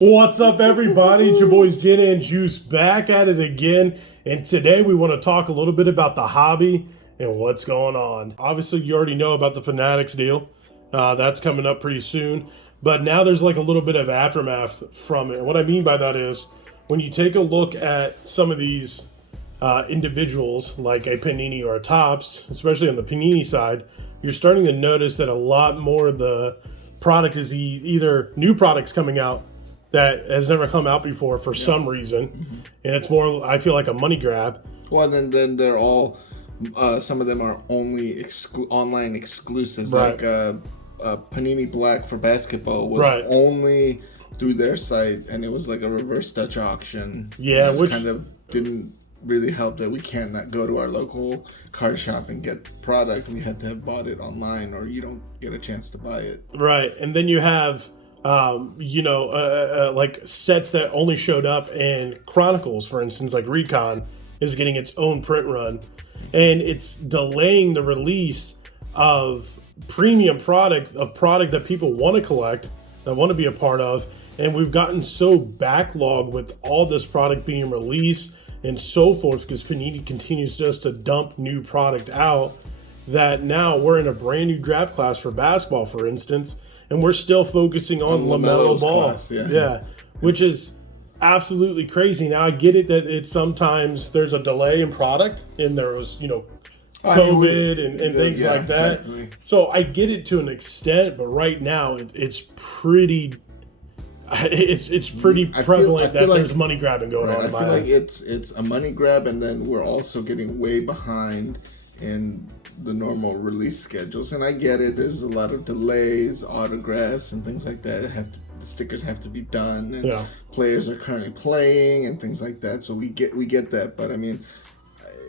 What's up, everybody? It's your boys Gin and Juice back at it again. And today we want to talk a little bit about the hobby and what's going on. Obviously, you already know about the Fanatics deal. That's coming up pretty soon. But now there's like a little bit of aftermath from it. And what I mean by that is when you take a look at some of these individuals like a Panini or a Topps, especially on the Panini side, you're starting to notice that a lot more of the product is either new products coming out that has never come out before for some reason, and it's more, I feel like, a money grab. Well, then they're all, some of them are only online exclusives, Right. like Panini Black for basketball was Right. only through their site, and it was like a reverse Dutch auction. Yeah, It which kind of didn't really help that we can't not go to our local card shop and get product. We had to have bought it online, or you don't get a chance to buy it. right, and then you have like sets that only showed up in Chronicles, for instance, like Recon is getting its own print run, and it's delaying the release of premium product that people want to collect, that want to be a part of. And we've gotten so backlogged with all this product being released and so forth because Panini continues just to dump new product out, that now we're in a brand new draft class for basketball, for instance, and we're still focusing on LaMelo Ball. Class, yeah. Which is absolutely crazy. Now I get it that it's sometimes there's a delay in product, and there was COVID and things like that. Exactly. So I get it to an extent, but right now it's pretty. It's pretty prevalent that there's money grabbing going on. I feel like it's a money grab, and then we're also getting way behind in the normal release schedules. And I get it. There's a lot of delays, autographs, and things like that. The stickers have to be done, and players are currently playing and things like that. So we get that. But I mean,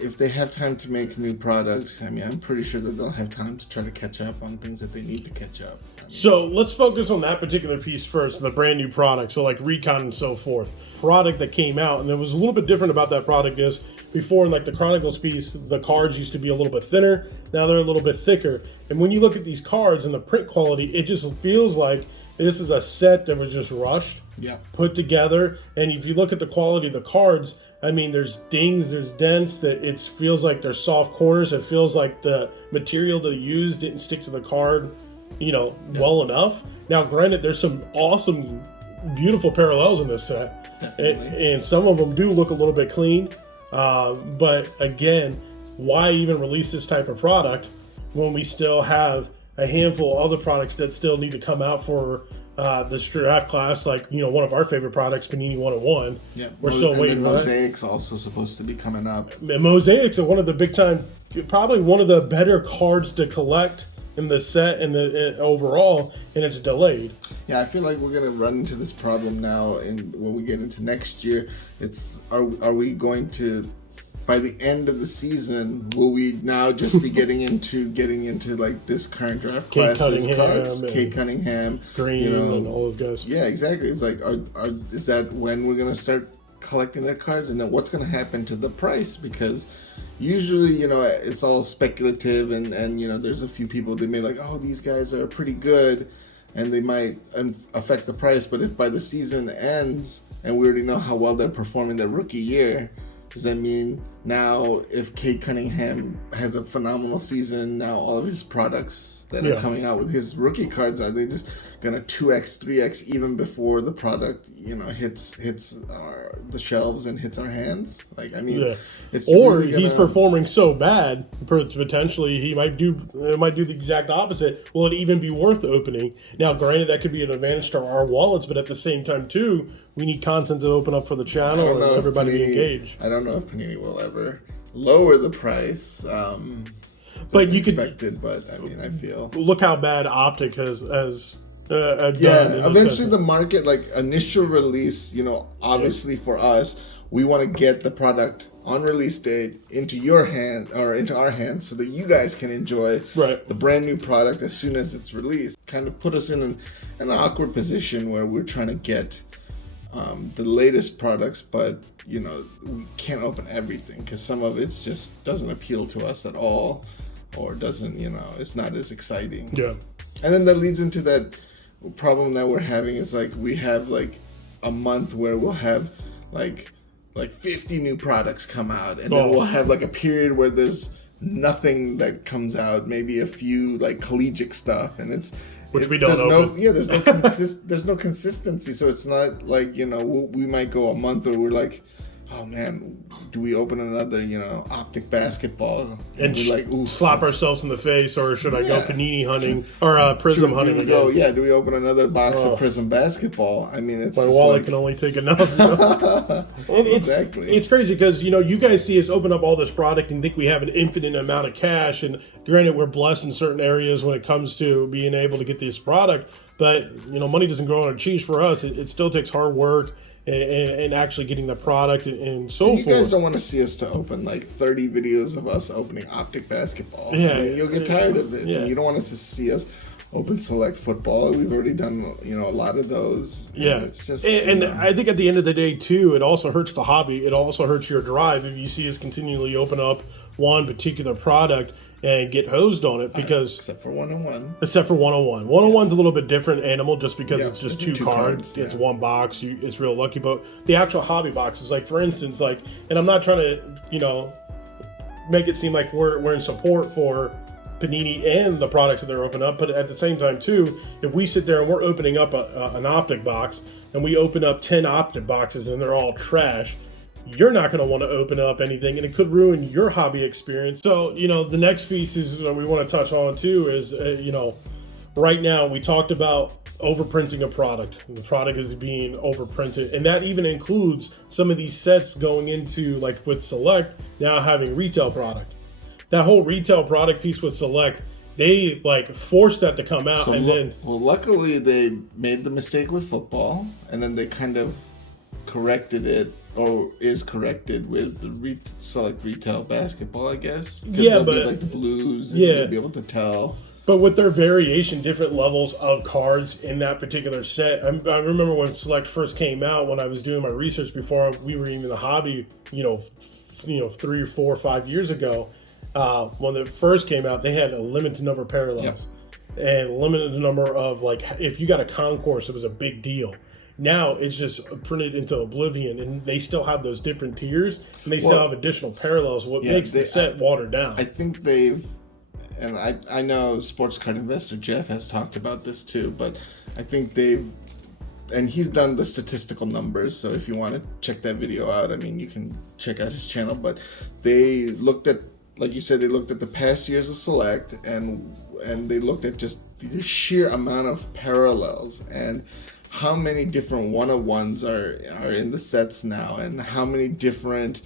if they have time to make new product, I mean, I'm pretty sure that they'll have time to try to catch up on things that they need to catch up. So let's focus on that particular piece first, the brand new product. So like Recon and so forth. Product that came out, and it was a little bit different about that product is before in like the Chronicles piece, the cards used to be a little bit thinner. Now they're a little bit thicker. And when you look at these cards and the print quality, it just feels like this is a set that was just rushed, put together. And if you look at the quality of the cards, I mean, there's dings, there's dents, that it feels like there's soft corners. It feels like the material they used didn't stick to the card, well enough. Now, granted, there's some awesome, beautiful parallels in this set. And some of them do look a little bit clean. But again, why even release this type of product when we still have a handful of other products that still need to come out for this draft class, like one of our favorite products, Panini 101. Yeah, we're still waiting. Mosaic's also supposed to be coming up. Mosaics are one of the big time, probably one of the better cards to collect in the set and the overall, and it's delayed. Yeah, I feel like we're gonna run into this problem now, and when we get into next year, are we going to, by the end of the season, will we now just be getting into like this current draft class's cards? Kate Cunningham, Green, and all those guys. Yeah, exactly. It's like, is that when we're gonna start collecting their cards, and then what's gonna happen to the price? Because usually, it's all speculative, and there's a few people that may like, oh, these guys are pretty good, and they might affect the price. But if by the season ends and we already know how well they're performing their rookie year, does that mean now if Kate Cunningham has a phenomenal season, now all of his products that are coming out with his rookie cards, are they just gonna 2x, 3x even before the product hits the shelves and hits our hands? Like, I mean, it's or really he's performing so bad, potentially he might do the exact opposite. Will it even be worth opening? Now, granted, that could be an advantage to our wallets, but at the same time too, we need content to open up for the channel and everybody to engage. I don't know if Panini will ever lower the price. But you expected, but I mean, I feel, look how bad Optic has done. Eventually the market, like initial release, obviously for us, we want to get the product on release date into your hand or into our hands so that you guys can enjoy the brand new product as soon as it's released. Kind of put us in an awkward position where we're trying to get the latest products, but we can't open everything because some of it just doesn't appeal to us at all, or doesn't, it's not as exciting. And then that leads into that problem that we're having, is like we have like a month where we'll have like 50 new products come out, and then we'll have like a period where there's nothing that comes out, maybe a few like collegiate stuff, and we don't open. There's no consistency, so it's not like, you know, we might go a month where we're like, oh man, do we open another, you know, optic basketball? And we're like, ooh, slap ourselves in the face, or should I go Panini hunting or Prism hunting again? Do we open another box of Prism basketball? I mean, it's my wallet can only take enough. You know? Exactly. It's crazy because, you know, you guys see us open up all this product and think we have an infinite amount of cash. And granted, we're blessed in certain areas when it comes to being able to get this product. But, you know, money doesn't grow on trees for us. It still takes hard work. And actually getting the product and so forth. You guys don't want to see us to open like 30 videos of us opening optic basketball. Yeah, I mean, you'll get tired of it. Yeah. You don't want us to see us open select football. We've already done, you know, a lot of those. Yeah, it's just, and I think at the end of the day too, it also hurts the hobby. It also hurts your drive if you see us continually open up one particular product and get hosed on it, because except for 101. Except for 101. 101's a little bit different animal just because it's just two cards. Yeah. It's one box. It's real lucky. But the actual hobby boxes, like for instance, like, and I'm not trying to, you know, make it seem like we're in support for Panini and the products that they're opening up, but at the same time too, if we sit there and we're opening up an optic box and we open up 10 optic boxes and they're all trash, you're not going to want to open up anything, and it could ruin your hobby experience. So, you know, the next piece is we want to touch on too is, you know, right now we talked about overprinting a product. The product is being overprinted, and that even includes some of these sets going into, like with Select, now having retail product. That whole retail product piece with Select, they like forced that to come out, well, luckily they made the mistake with football, and then they kind of corrected it, or is corrected with the Select retail basketball, I guess. Yeah, but be like the blues, and you'll be able to tell. But with their variation, different levels of cards in that particular set. I remember when Select first came out, when I was doing my research before we were even in the hobby, you know, 3 or 4 or 5 years ago. When it first came out, they had a limited number of parallels and limited number of, like, if you got a concourse, it was a big deal. Now it's just printed into oblivion, and they still have those different tiers, and they still have additional parallels, what makes the set watered down. I think they've, and I know sports card investor Jeff has talked about this too, but I think they've, and he's done the statistical numbers, so if you want to check that video out, I mean, you can check out his channel, but they looked at, like you said, they looked at the past years of Select, and they looked at just the sheer amount of parallels and how many different 101s are in the sets now, and how many different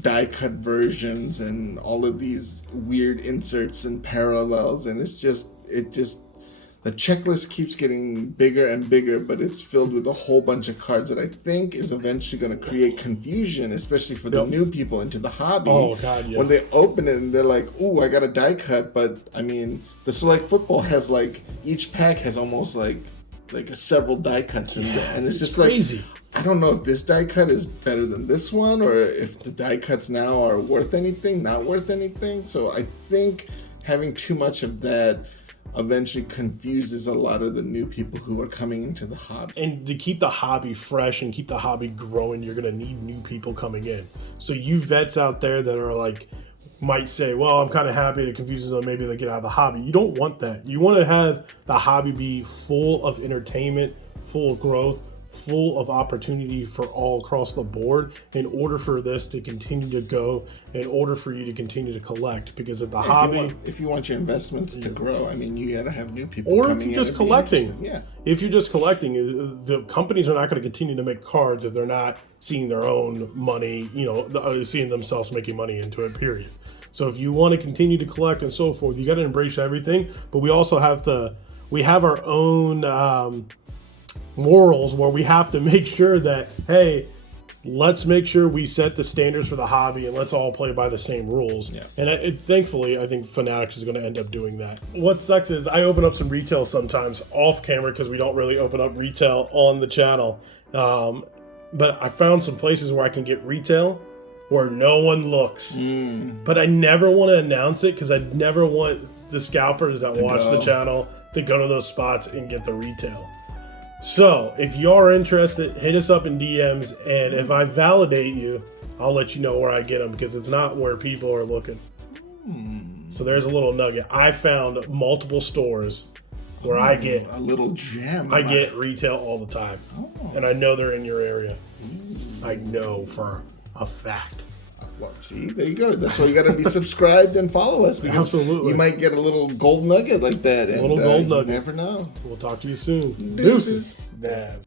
die cut versions and all of these weird inserts and parallels, and the checklist keeps getting bigger and bigger, but it's filled with a whole bunch of cards that I think is eventually going to create confusion, especially for the new people into the hobby. Oh God, yeah. When they open it and they're like, "Ooh, I got a die cut," but I mean, the Select football has like, each pack has almost like several die cuts in there, and it's just crazy. Like, I don't know if this die cut is better than this one, or if the die cuts now are worth anything, not worth anything. So I think having too much of that eventually confuses a lot of the new people who are coming into the hobby. And to keep the hobby fresh and keep the hobby growing, you're going to need new people coming in. So you vets out there that are like, might say, well, I'm kind of happy it confuses them, maybe they get out of the hobby. You don't want that. You want to have the hobby be full of entertainment, full of growth, full of opportunity for all across the board, in order for this to continue to go, in order for you to continue to collect. Because if the hobby, if you want your investments to grow, I mean, you got to have new people or coming if you're just collecting. If you're just collecting, the companies are not going to continue to make cards if they're not seeing their own money, you know, seeing themselves making money into it, period. So if you want to continue to collect and so forth, you got to embrace everything. But we also have our own morals, where we have to make sure that, hey, let's make sure we set the standards for the hobby, and let's all play by the same rules. And thankfully, I think Fanatics is going to end up doing that. What sucks is I open up some retail sometimes off camera, because we don't really open up retail on the channel. But I found some places where I can get retail where no one looks. But I never want to announce it, because I never want the scalpers that watch the channel to go to those spots and get the retail. So if you are interested, hit us up in DMs, and if I validate you, I'll let you know where I get them, because it's not where people are looking. So there's a little nugget. I found multiple stores where I get a little gem. I get retail all the time, and I know they're in your area. I know for a fact. Well, see, there you go. That's why you got to be subscribed and follow us, because Absolutely. you might get a little gold nugget like that. A little gold nugget. You never know. We'll talk to you soon. Deuces. Dab.